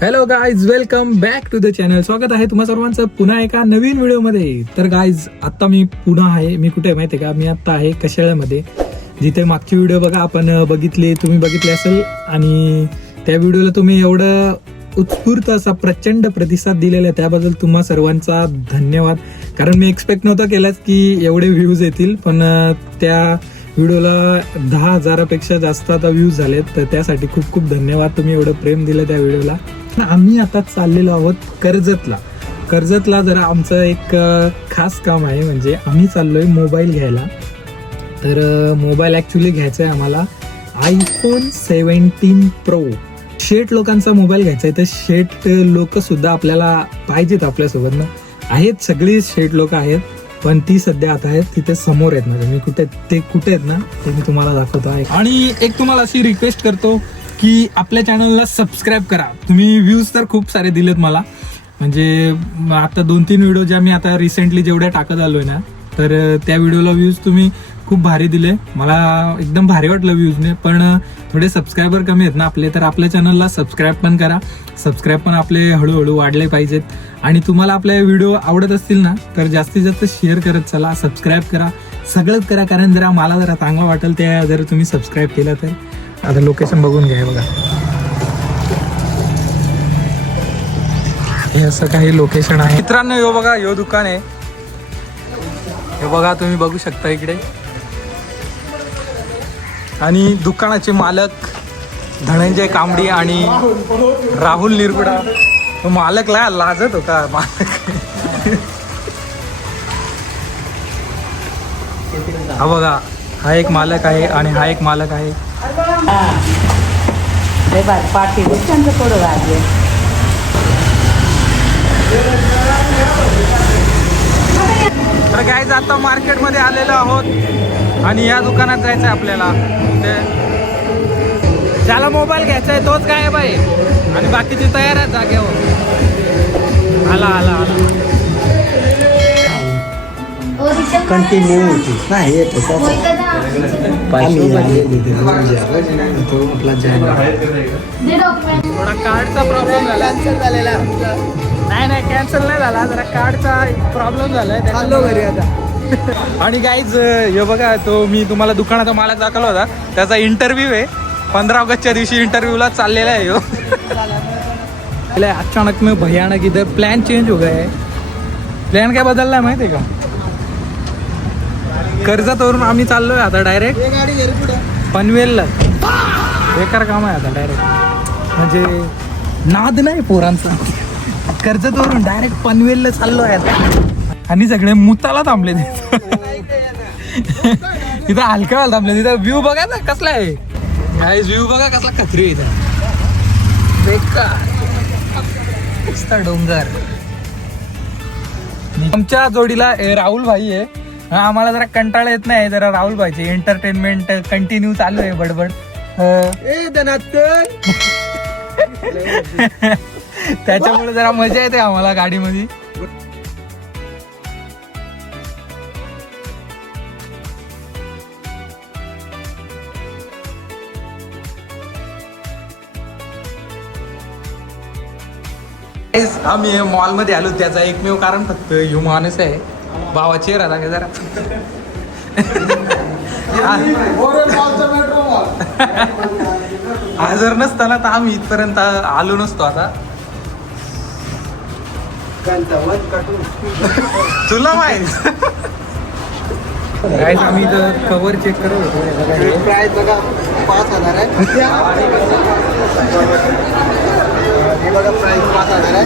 Hello guys, welcome back to the channel. स्वागत आहे तुम्हा सर्वांचं पुन्हा एका नवीन व्हिडिओमध्ये. तर गाईज, आता मी पुन्हा आहे. मी कुठे आहे माहिती आहे का? मी आता आहे कशाळ्यामध्ये, जिथे मागची व्हिडिओ बघा आपण तुम्ही बघितली असेल. आणि त्या व्हिडिओला तुम्ही एवढं उत्स्फूर्त असा प्रचंड प्रतिसाद दिलेला आहे, त्याबद्दल तुम्हा सर्वांचा धन्यवाद. कारण मी एक्सपेक्ट नव्हतं केलंच की एवढे व्ह्यूज येतील, पण त्या व्हिडिओला 10,000पेक्षा जास्त आता व्ह्यूज झालेत. तर त्यासाठी खूप खूप धन्यवाद, तुम्ही एवढं प्रेम दिलं त्या व्हिडिओला. आम्ही आता चाललेलो आहोत कर्जतला जरा आमचं एक खास काम आहे. म्हणजे आम्ही चाललोय मोबाईल घ्यायला. तर मोबाईल ऍक्च्युली घ्यायचा आहे आम्हाला iPhone 17 Pro. शेट लोकांचा मोबाईल घ्यायचा आहे. तर शेट लोक सुद्धा आपल्याला पाहिजेत आपल्यासोबत ना. आहेत सगळी शेट लोक आहेत, पण ती सध्या आता आहेत तिथे समोर आहेत. म्हणजे मी कुठे आहेत ना, ते मी तुम्हाला दाखवतो आहे. आणि एक तुम्हाला अशी रिक्वेस्ट करतो की आपल्या चॅनलला सबस्क्राईब करा. तुम्ही व्ह्यूज तर खूप सारे दिलेत मला. म्हणजे आता 2-3 व्हिडिओ ज्या मी आता रिसेंटली जेवढ्या टाकत आलोय ना, तर त्या व्हिडिओला व्ह्यूज तुम्ही खूप भारी दिले. मला एकदम भारी वाटलं व्ह्यूजने. पण थोडे सबस्क्रायबर कमी आहेत ना आपले, तर आपल्या चॅनलला सबस्क्राईब पण करा. सबस्क्राईब पण आपले हळूहळू वाढले पाहिजेत. आणि तुम्हाला आपले व्हिडिओ आवडत असतील ना, तर जास्तीत जास्त शेअर करत चला, सबस्क्राईब करा, सगळंच करा. कारण जरा मला जरा चांगलं वाटेल त्या जर तुम्ही सबस्क्राईब केलं तर. आता लोकेशन बघून घ्या बघा, हे असं काही लोकेशन आहे मित्रांनो. यो बघा, यो दुकान आहे. हे बघा तुम्ही बघू शकता इकडे. आणि दुकानाचे मालक धनंजय कांबडी आणि राहुल निरगुडा. तो मालक लाजत होता मालक. हा बघा, हा एक मालक आहे आणि हा एक मालक आहे. तर गाईज, आता मार्केटमध्ये आलेलो आहोत आणि या दुकानात जायचं आहे आपल्याला. ज्याला मोबाईल घ्यायचा आहे तोच काय बाई, आणि बाकीची तयार आहे जागेवर. आला कंटिन्यू नाही येत थोडा कार्डचा प्रॉब्लेम झाला. नाही कॅन्सल नाही झाला, जरा कार्डचा प्रॉब्लेम झालाय. घरी आता. आणि गाईज, हे बघा, तो मी तुम्हाला दुकानाचा मालक दाखवला होता, त्याचा इंटरव्ह्यू आहे. 15 ऑगस्टच्या दिवशी इंटरव्ह्यूला चाललेला आहे ह्यो. अचानक में भयानक इधर प्लॅन चेंज हो गया है. प्लॅन काय बदलला माहिती आहे का? कर्जतवरून आम्ही चाललोय आता डायरेक्ट पनवेलला. बेकार काम आहे आता डायरेक्ट. म्हणजे नाद नाही पोरांचा. कर्जतवरून डायरेक्ट पनवेलला चाललोय आता. आणि सगळे मुताला थांबले तिथं हलका थांबले. तिथं व्ह्यू बघा ना कसला आहे. गाईज, व्ह्यू बघा कसला खत्री आहे. बेकार डोंगर. आमच्या जोडीला राहुल भाई आहे. आम्हाला जरा कंटाळा येत नाही, जरा राहुल भाईचे एंटरटेनमेंट कंटिन्यू चालू आहे बडबड. त्याच्यामुळे जरा मजा येते आम्हाला गाडीमध्ये. आम्ही मॉलमध्ये आलो, त्याचा एकमेव कारण फक्त ह्यू माणूस आहे. भावाची राहता का जरा. हा जर नसताना तर आम्ही इथपर्यंत आलो नसतो. आता तुला माहित काय, आम्ही इथं कवर चेक करत होतो. प्राइस बघा 5,000 आहे. हे बघा प्राइस 5,000 आहे.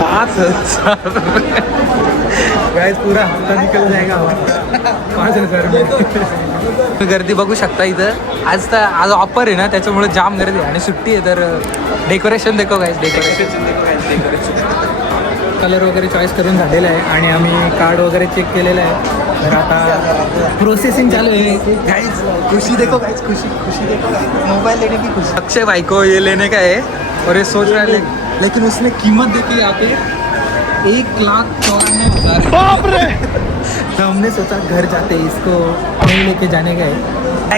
5,000 गाइस, पूरा हफ्ता निकल जाएगा. 5,000 गर्दी बघू शकता इथं. आज ऑफर आहे ना, त्याच्यामुळे जाम गर्दी आहे आणि सुट्टी आहे. तर डेकोरेशन देखो गाइस, डेकोरेशन कलर वगैरे चॉईस करून झालेलं आहे. आणि आम्ही कार्ड वगैरे चेक केलेलं आहे. तर आता प्रोसेसिंग चालू आहे. गाइस, खुशी देखो गाइस, खुशी देखो. मोबाइल लेने की खुशी. अक्षय भाई को ये लेने का है और ये सोच रहा है, लेकिन उसने कीमत देखी यहाँ पे 1,94,000 तो हमने सोचा घर जाते इसको नहीं लेके जाने का है.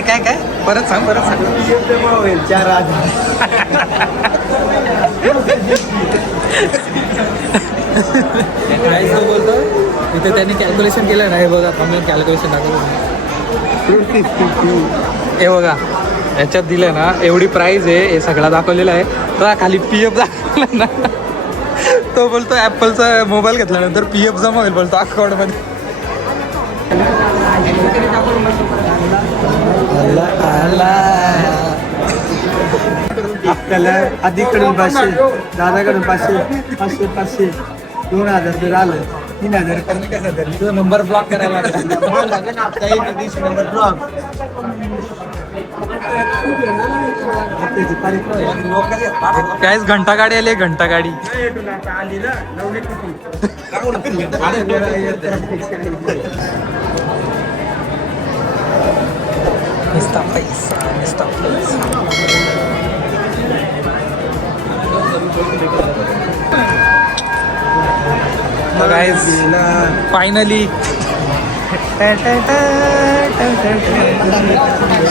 काय परत सांग होईल 4 आज. काय बोलतो इथे त्यांनी कॅल्क्युलेशन केलं नाही बघा. आम्ही कॅल्क्युलेशन दाखवलं. हे बघा याच्यात दिलं ना एवढी प्राइस आहे. हे सगळा दाखवलेला आहे. तर खाली PF दाखवलं ना. तो बोलतो ॲपलचा मोबाईल घेतल्यानंतर PF जमा होईल बोलतो अकाउंटमध्ये. आपल्याला आधीकडून 500, दादाकडून 500, 500, 500, 2000 जर आलं 3000 कमी कसं तरी तुझा नंबर ब्लॉक करायला नंबर ब्लॉक. काहीच घंटा गाडी आली. घंटा गाडी फायनली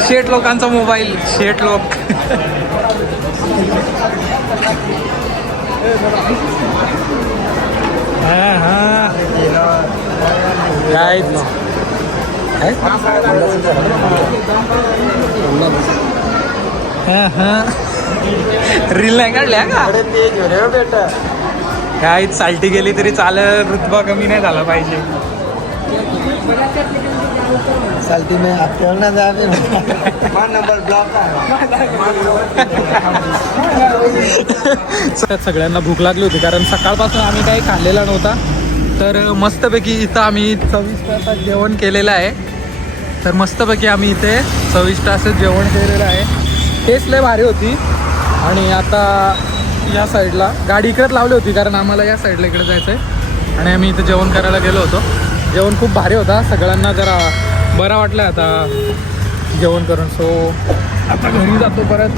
शेट लोकांचा मोबाईल. शेट लोक काय रील नाही काढल्या का काय. चालती गेली तरी चालत. रुतबा कमी नाही झाला पाहिजे. चालती नाही आपल्याला जावे नंबर ब्लॉक सगळ्यांना भूक लागली होती कारण सकाळपासून आम्ही काही खाल्लेला नव्हता. तर मस्तपैकी इथं आम्ही 24 तास जेवण केलेलं आहे. तर मस्तपैकी आम्ही इथे 24 तास जेवण केलेलं आहे. टेस्ट लय भारी होती. आणि आता या साईडला गाडी इकडेच लावली होती कारण आम्हाला या साईडला इकडे जायचं आहे. आणि आम्ही इथे जेवण करायला गेलो होतो. जेवण खूप भारी होता. सगळ्यांना जरा बरं वाटलं आता जेवण करून. सो आता घरी जातो परत.